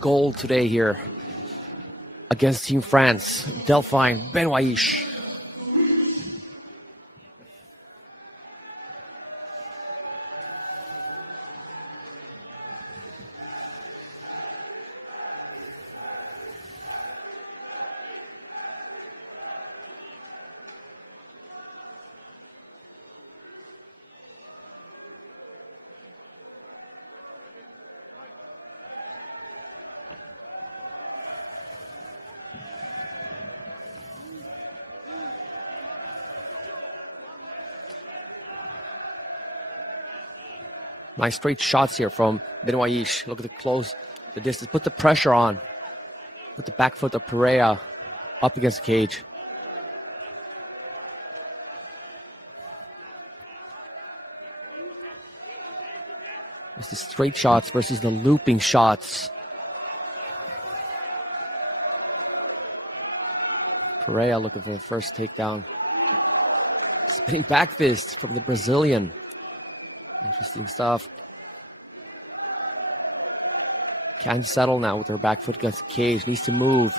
gold today here against Team France, Delphine Benouaich. Nice straight shots here from Benouaich. Look at the close, the distance. Put the pressure on. Put the back foot of Perea up against the cage. It's the straight shots versus the looping shots. Perea looking for the first takedown. Spinning back fist from the Brazilian. Interesting stuff. Can't settle now with her back foot against the cage. Needs to move.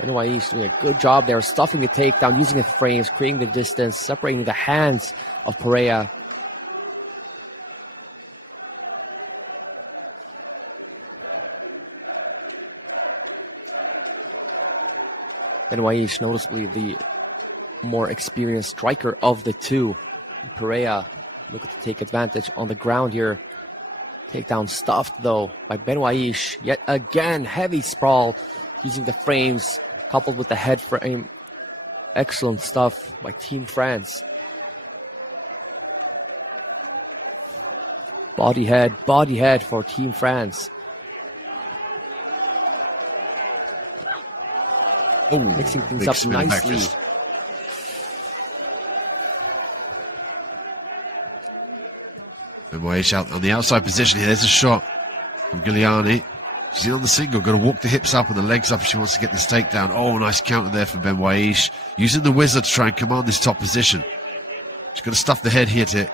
Benouaich doing a good job there, stuffing the takedown, using the frames, creating the distance, separating the hands of Perea. Benouaich noticeably the more experienced striker of the two. Perea looking to take advantage on the ground here. Takedown stuffed though by Benouaich. Yet again, heavy sprawl using the frames coupled with the head frame. Excellent stuff by Team France. Body head for Team France. Mixing things up nicely. Benouaich out on the outside position here. There's a shot from Giulliany. She's on the single, got to walk the hips up and the legs up if she wants to get this takedown. Oh, nice counter there from Benouaich. Using the wizard to try and command this top position. She's going to stuff the head here to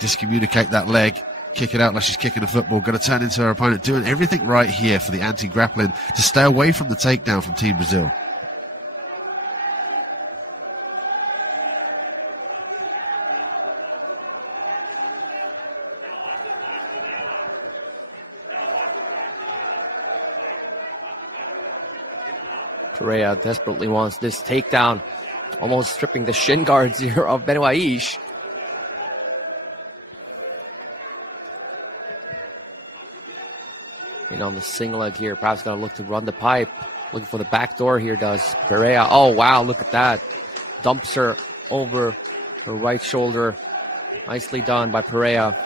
discommunicate that leg. Kick it out like she's kicking a football. Going to turn into her opponent. Doing everything right here for the anti-grappling to stay away from the takedown from Team Brazil. Perea desperately wants this takedown, almost stripping the shin guards here of Benouaich. And on the single leg here, perhaps gonna look to run the pipe. Looking for the back door here, does Perea. Oh wow, look at that. Dumps her over her right shoulder. Nicely done by Perea.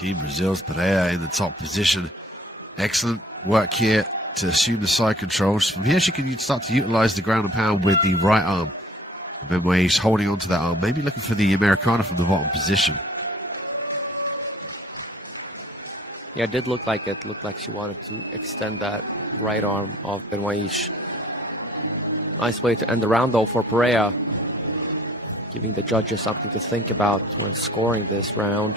Team Brazil's Perea in the top position. Excellent work here to assume the side controls. From here she can start to utilize the ground and pound with the right arm. Benouaich holding on to that arm, maybe looking for the Americana from the bottom position. Yeah, it did look like it. Looked like she wanted to extend that right arm of Benouaich. Nice way to end the round though for Perea. Giving the judges something to think about in scoring this round.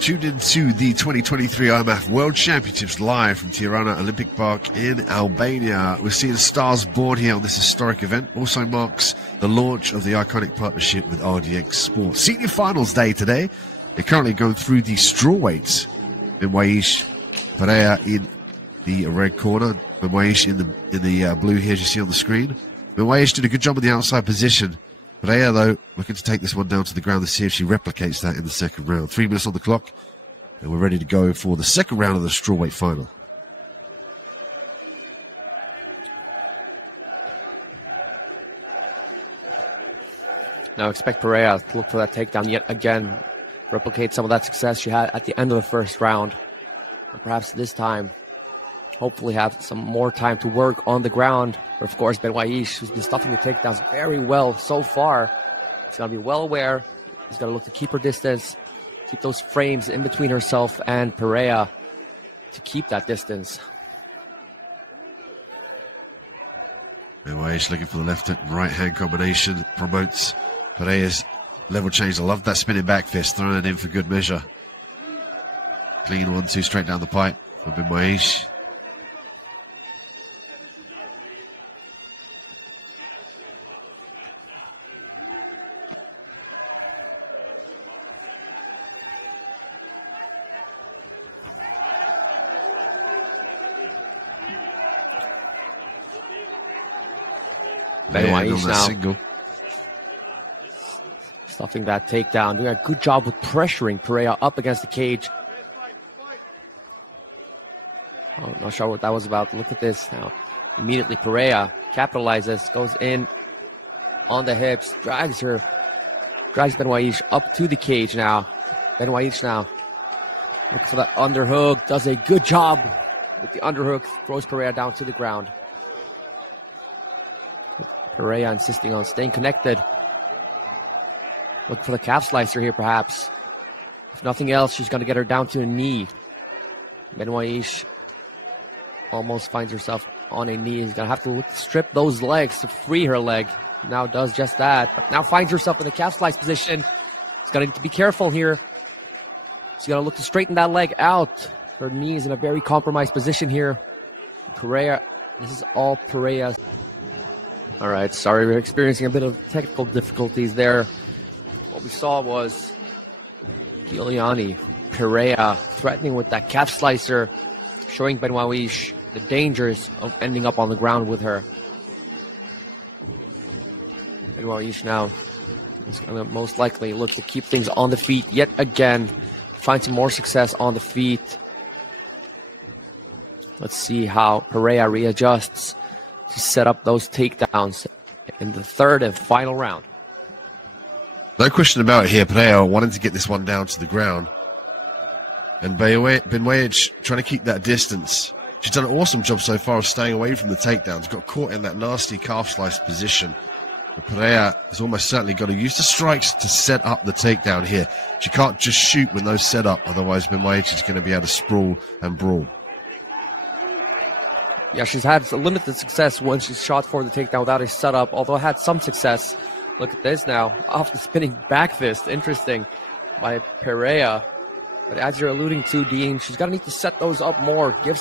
Tuned into the 2023 IMMAF World Championships live from Tirana Olympic Park in Albania. We're seeing stars born here on this historic event. Also marks the launch of the iconic partnership with RDX Sports. Senior finals day today. They're currently going through the strawweights. Benouaich, Perea in the red corner. Benouaich in the blue here, as you see on the screen. Benouaich did a good job in the outside position. Perea, though, looking to take this one down to the ground to see if she replicates that in the second round. 3 minutes on the clock, and we're ready to go for the second round of the strawweight final. Now expect Perea to look for that takedown yet again. Replicate some of that success she had at the end of the first round. Perhaps this time, hopefully have some more time to work on the ground. But of course, Benouaich has been stuffing the takedowns very well so far. She's got to be well aware. She's got to look to keep her distance, keep those frames in between herself and Perea to keep that distance. Benouaich looking for the left and right hand combination. Promotes Perea's level change. I love that spinning back fist, throwing it in for good measure. Clean 1-2 straight down the pipe for Benouaich. Benouaich now single. stuffing that takedown. Doing a good job of pressuring Perea up against the cage. I'm not sure what that was about. Look at this. Immediately Perea capitalizes, goes in on the hips, drags Benouaich up to the cage now. Benouaich now looks for that underhook, does a good job with the underhook, throws Perea down to the ground. Perea insisting on staying connected. Look for the calf slicer here, perhaps. If nothing else, she's going to get her down to a knee. Benouaich almost finds herself on a knee. She's going to have to strip those legs to free her leg. Now does just that. But now finds herself in a calf slice position. She's going to be careful here. She's going to look to straighten that leg out. Her knee is in a very compromised position here. Perea, this is all Perea. All right, sorry, we're experiencing a bit of technical difficulties there. What we saw was Giulliany Perea threatening with that calf slicer, showing Benouaich the dangers of ending up on the ground with her. Benouaich now is going to most likely look to keep things on the feet yet again, find some more success on the feet. Let's see how Perea readjusts to set up those takedowns in the third and final round. No question about it here. Perea wanting to get this one down to the ground. And Benouaich trying to keep that distance. She's done an awesome job so far of staying away from the takedowns. Got caught in that nasty calf slice position. But Perea has almost certainly got to use the strikes to set up the takedown here. She can't just shoot with no setup, otherwise Benouaich is going to be able to sprawl and brawl. Yeah, she's had limited success when she's shot for the takedown without a setup, although had some success. Look at this now, off the spinning back fist. Interesting by Perea. But as you're alluding to, Dean, she's going to need to set those up more. Give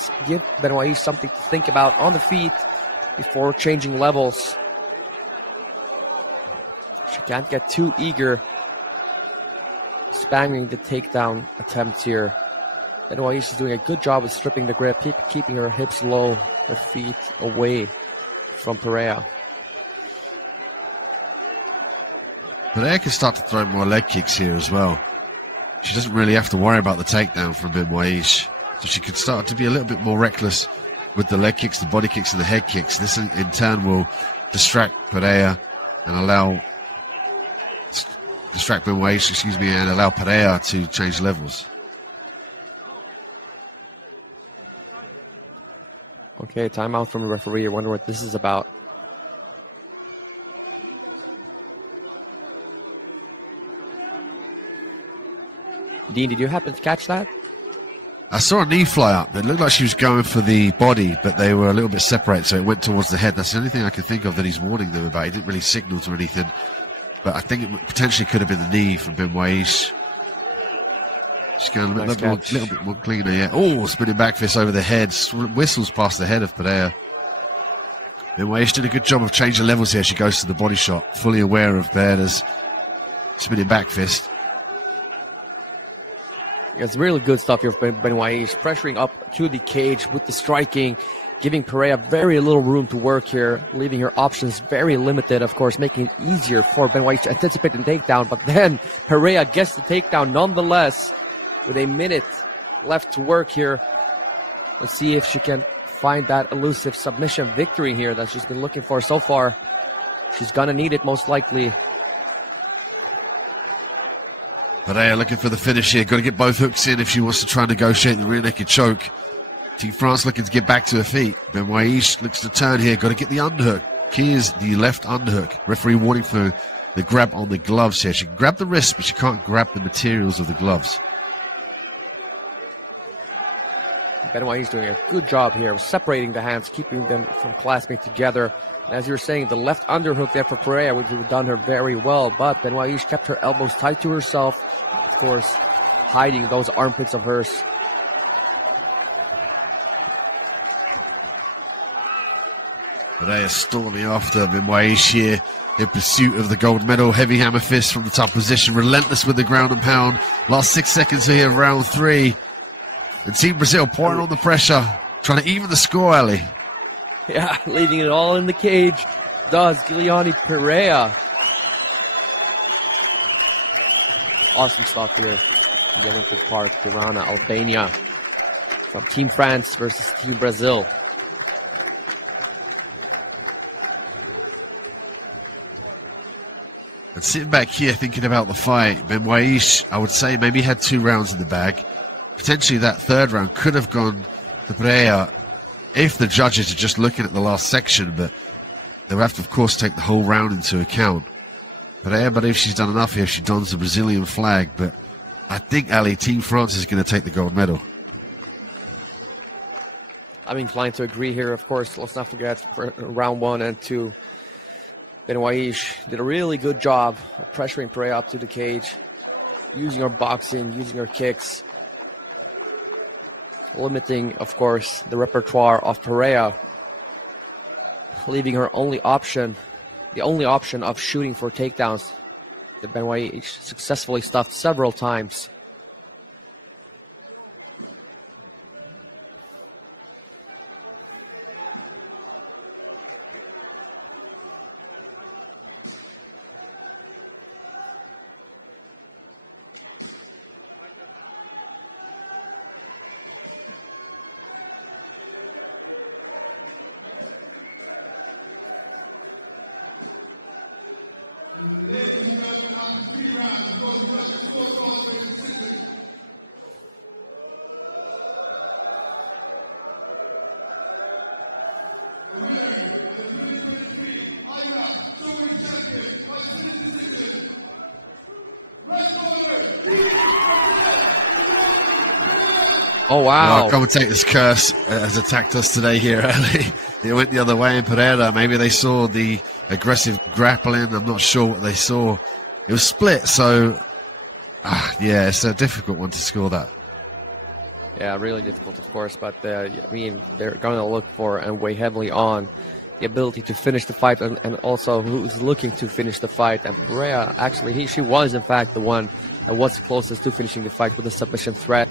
Benouaich something to think about on the feet before changing levels. She can't get too eager, spamming the takedown attempts here. Benouaich is doing a good job of stripping the grip, keeping her hips low, her feet away from Perea. Perea can start to throw more leg kicks here as well. She doesn't really have to worry about the takedown from Benouaich, so she can start to be a little bit more reckless with the leg kicks, the body kicks, and the head kicks. This in turn will distract Perea and allow Perea to change levels. Okay, timeout from the referee. I wonder what this is about. Dean, did you happen to catch that? I saw a knee fly up. It looked like she was going for the body, but they were a little bit separated, so it went towards the head. That's the only thing I can think of that he's warning them about. He didn't really signal to anything, but I think it potentially could have been the knee from Benouaich. Just going to look a little bit more cleaner, yeah. Oh, spinning back fist over the head. Whistles past the head of Perea. Benouaich did a good job of changing levels here. She goes to the body shot, fully aware of Perea's spinning back fist. It's really good stuff here from Benouaich, pressuring up to the cage with the striking, giving Perea very little room to work here, leaving her options very limited, of course, making it easier for Benouaich to anticipate the takedown. But then Perea gets the takedown nonetheless, with a minute left to work here. Let's see if she can find that elusive submission victory here that she's been looking for so far. She's gonna need it most likely. Perea looking for the finish here. Got to get both hooks in if she wants to try and negotiate the rear naked choke. Team France looking to get back to her feet. Benouaich looks to turn here. Got to get the underhook. Key is the left underhook. Referee warning for the grab on the gloves here. She can grab the wrist, but she can't grab the materials of the gloves. Benouaich doing a good job here, separating the hands, keeping them from clasping together. As you were saying, the left underhook there for Perea would have done her very well, but Benouaich kept her elbows tight to herself, of course, hiding those armpits of hers. Perea stalling after Benouaich here in pursuit of the gold medal. Heavy hammer fist from the top position, relentless with the ground and pound. Last 6 seconds here of round 3. And Team Brazil pouring on the pressure, trying to even the score, Ali. Yeah, leaving it all in the cage does Giulliany Perea. Awesome stuff here. The Olympic Park, Tirana, Albania. From Team France versus Team Brazil. And sitting back here thinking about the fight, Benouaich, I would say, maybe had 2 rounds in the bag. Potentially that 3rd round could have gone to Perea if the judges are just looking at the last section, but they'll have to, of course, take the whole round into account. Perea, I believe she's done enough here if she dons the Brazilian flag, but I think, Ali, Team France is going to take the gold medal. I'm inclined to agree here, of course. Let's not forget, for round 1 and 2, Benouaich did a really good job pressuring Perea up to the cage, using her boxing, using her kicks, limiting, of course, the repertoire of Perea, leaving her only option, the only option of shooting for takedowns that Benouaich successfully stuffed several times. Oh, wow. Well, commentator's curse has attacked us today here early. They went the other way in Pereira. Maybe they saw the aggressive grappling. I'm not sure what they saw. It was split, so yeah, it's a difficult one to score that. Yeah, really difficult, of course, but I mean, they're going to look for and weigh heavily on the ability to finish the fight and also who is looking to finish the fight. And Perea, actually, she was in fact the one that was closest to finishing the fight with a submission threat.